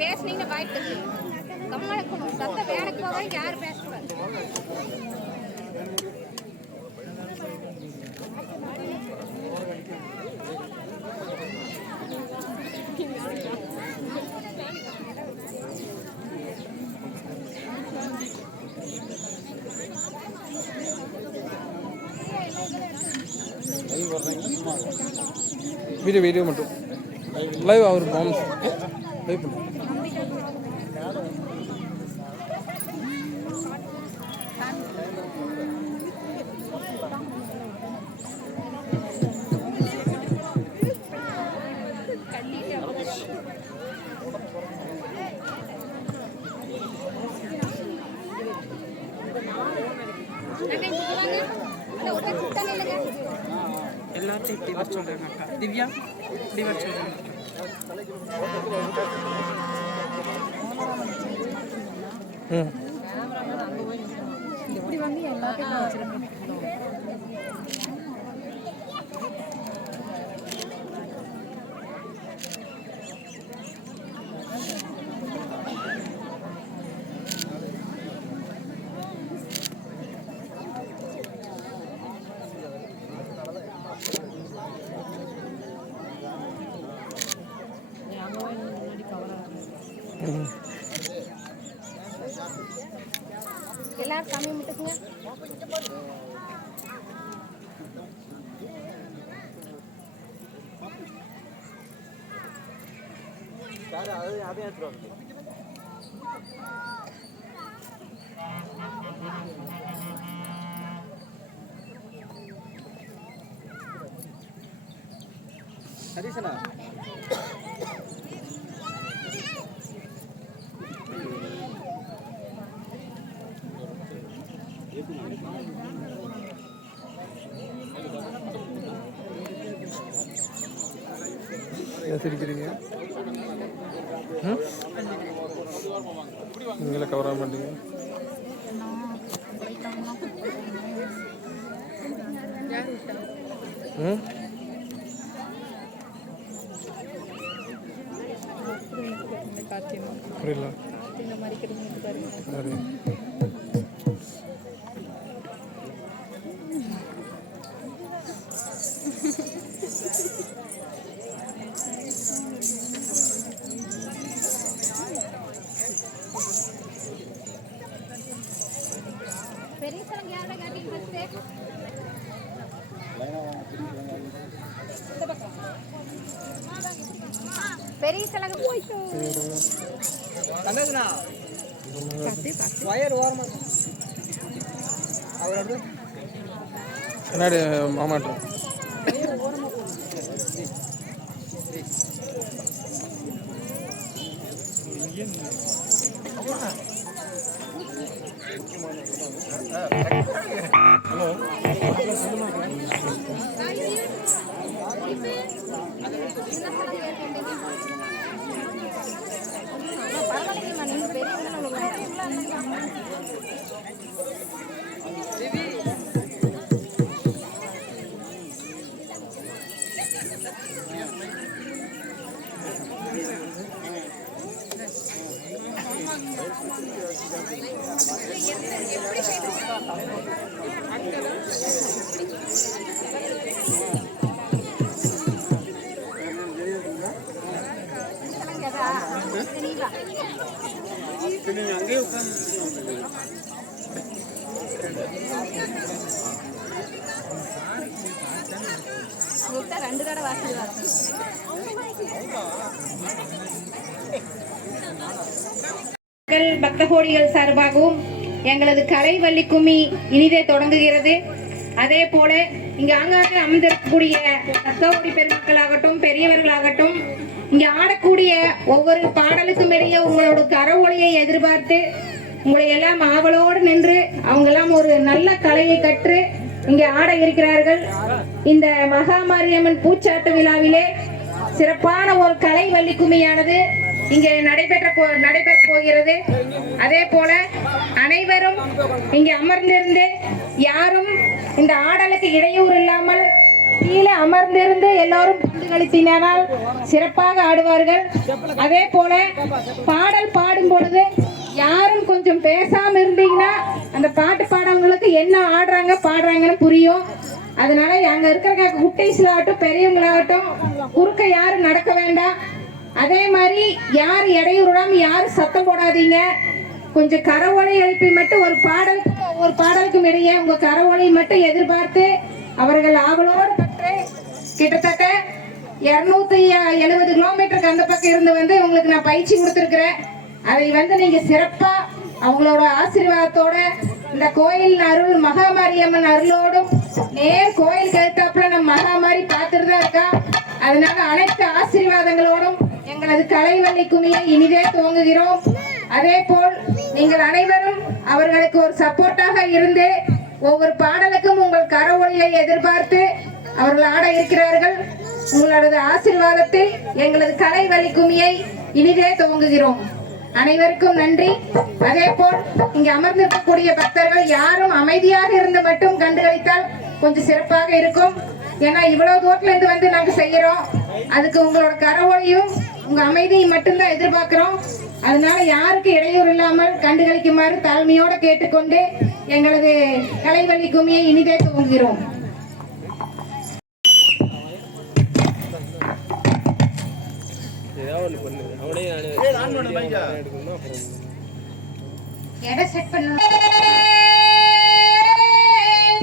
பேசுனீங்க வாய்ப்பு கம்மளக்கணும் சத்த வேலைக்கு போக யாரும் பேசக்கூடாது. வீடியோ மட்டும் லைவ் அவர் மாம்ஸ் லைவ் பண்ணுறோம். எல்லாத்தையும் இப்படி வர சொல்கிறேன். திவ்யா இப்படி வர சொல்கிறேன். இப்படி வாங்கி எல்லாத்தையும் வச்சுருக்கேன். எல்லாரும் கம்மி விட்டுக்குங்க. அதே எடுத்துருவாங்க. சதீசனா சிரிக்கிறீங்க? நீங்களே கவர் ஆக மாட்டீங்க. புரியல. பெரிய சலங்க யாரோட காட்டிங் ஃபர்ஸ்ட் பெரிய சலங்க போய்ச்சோ கண்ணதுனா வயர் ஓரமா அவரோட கண்ணாடி மாமாட்டம் ஓரமா ஹலோ பரவாயில்லைங்கம்மா நீங்கள் பெரியவங்க அங்கேயே உட்காந்து ரெண்டு கடை வாசிடுவாங்க. பக்த கோடிகள் சார்பாகவும் எங்களது கலைவள்ளி கும்மி இனிதே தொடங்குகிறது. அதே போல இங்க ஆங்காங்கே அமைந்திருக்கக்கூடிய பக்தகோடி பெருமக்களாகட்டும் பெரியவர்களாகட்டும் இங்க ஆடக்கூடிய ஒவ்வொரு பாடலுக்கும் இடையே உங்களோட கரவொலியை எதிர்பார்த்து உங்களை எல்லாம் ஆவலோடு நின்று அவங்க எல்லாம் ஒரு நல்ல கலையை கற்று இங்கே ஆட இருக்கிறார்கள். இந்த மகாமாரியம்மன் பூச்சாட்டு விழாவிலே சிறப்பான ஒரு கலை வள்ளி கும்மியானது இங்கே நடைபெற போகிறது. அதே போல அனைவரும் இங்கே அமர்ந்திருந்து யாரும் இந்த ஆடலுக்கு இடையூறு இல்லாமல் கீழே அமர்ந்திருந்து எல்லோரும் பங்களித்தினால் சிறப்பாக ஆடுவார்கள். அதே போல பாடல் பாடும் பொழுது யாரும் கொஞ்சம் பேசாம இருந்தீங்கன்னா அந்த பாட்டு பாடவங்களுக்கு என்ன ஆடுறாங்க பாடுறாங்கன்னு புரியும். அதனால அங்க இருக்கிற குட்டீஸ்லாகட்டும் பெரியவங்களாகட்டும் குறுக்க யாரும் நடக்க வேண்டாம். அதே மாதிரி யார் இடையூறாம யாரும் சத்தம் போடாதீங்க. கொஞ்சம் கரவொலி எழுப்பி மட்டும் ஒரு பாடலுக்கும் இடையே உங்க கரவொலி மட்டும் எதிர்பார்த்து அவர்கள் ஆவலோடு பெற்று கிட்டத்தட்ட 270 கிலோமீட்டருக்கு அந்த பக்கம் இருந்து உங்களுக்கு நான் பயிற்சி கொடுத்துருக்கிறேன். அதை நீங்க சிறப்பா அவங்களோட ஆசீர்வாதத்தோட இந்த கோயில் அருள் மகாமாரியம்மன் அருளோடும் நேர் கோயில் கழுத்தாப்புல நம்ம மகாமாரி பார்த்துட்டு தான் இருக்கா. அதனால அனைத்து ஆசீர்வாதங்களோடும் எங்களது கலைவள்ளி கும்மியை இனிதே துவங்குகிறோம். அதே போல் நீங்கள் அனைவரும் அவர்களுக்கு ஒரு சப்போர்ட்டாக இருந்து ஒவ்வொரு பாடலுக்கும் உங்கள் கரவொலியை எதிர்பார்த்து அவர்கள் ஆட இருக்கிறார்கள். உங்களது ஆசீர்வாதத்தில் எங்களது கலைவள்ளி கும்மியை இனிதே துவங்குகிறோம். அனைவருக்கும் நன்றி. அதே போல் இங்கு அமர்ந்திருக்கக்கூடிய பக்தர்கள் யாரும் அமைதியாக இருந்து மட்டும் கண்டுகளித்தால் கொஞ்சம் சிறப்பாக இருக்கும். ஏன்னா இவ்வளவு தூரத்துல இருந்து நாங்க செய்யறோம். அதுக்கு உங்களோட கரவொலியும் உங்க அமைதியை மட்டும்தான் எதிர்பார்க்கிறோம். அதனால யாருக்கு இடையூறு இல்லாமல் கண்டுகளிக்குமாறு தாழ்மையோட கேட்டுக்கொண்டு எங்களது கலைவள்ளி கும்மியை இனிதே துவங்குகிறோம். எடை செட் பண்ணணும்.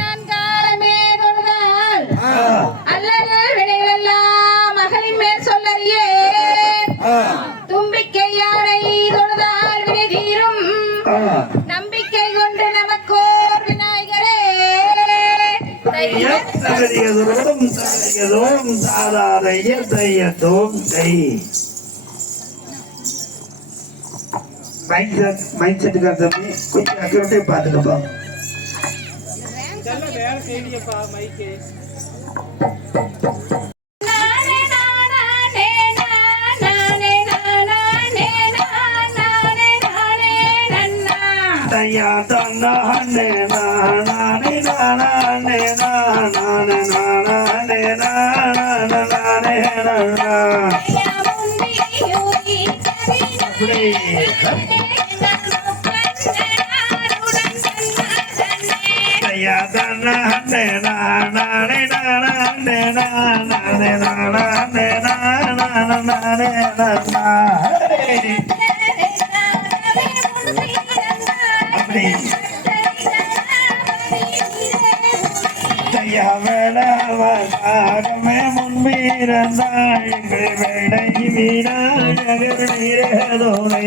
நான் காலமே தொழுதால் அல்லது விடைகளெல்லாம் மகளின் மேல் சொல்லறியே தும்பிக்கை யானை தொழுதால் வினை தீரும் நம்பிக்கை கொண்டு நமக்கோர் விநாயகரே மைண்ட் செட்டுக்கு தம்பி கொஞ்சம் அக்கௌண்ட்டே பார்த்துக்கப்பா. வேலை செய்யப்பா மைக்கு தையா தன்னா ஹன்னே நானே நானே நானே நானே நானே நானே தையா தன்னா ஹன்னே நானே நானே நானே நானே நானே மே முன்மீரந்தாள் வேடை வீரதோனே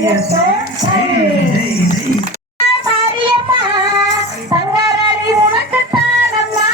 மாரியம்மா தங்கரளி உனக்கு தானம்மா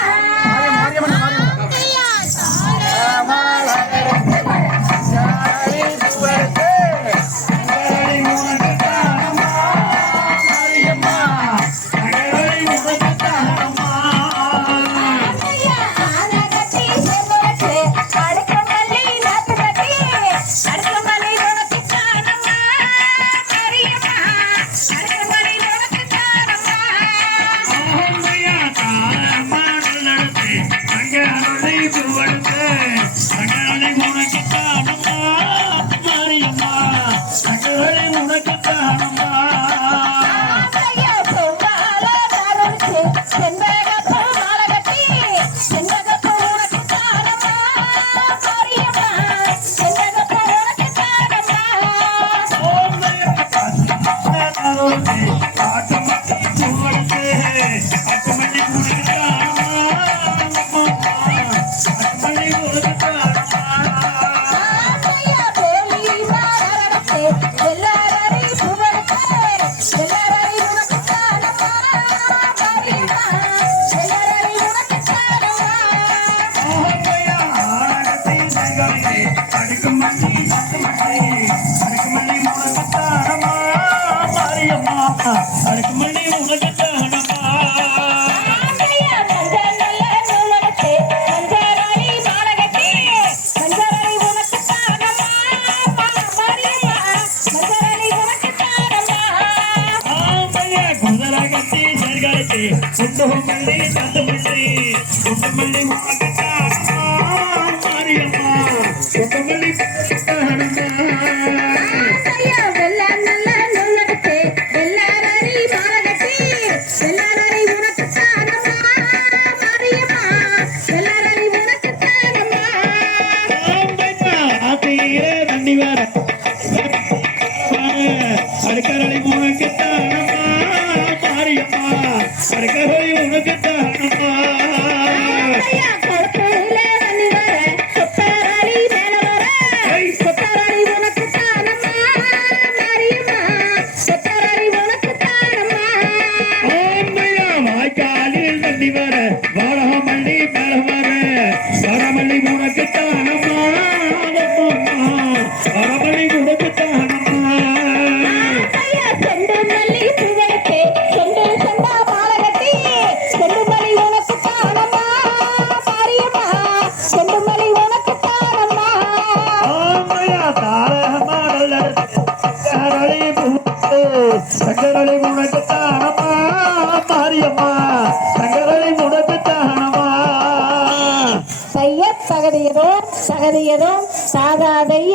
சகதியதோ சாகாதைய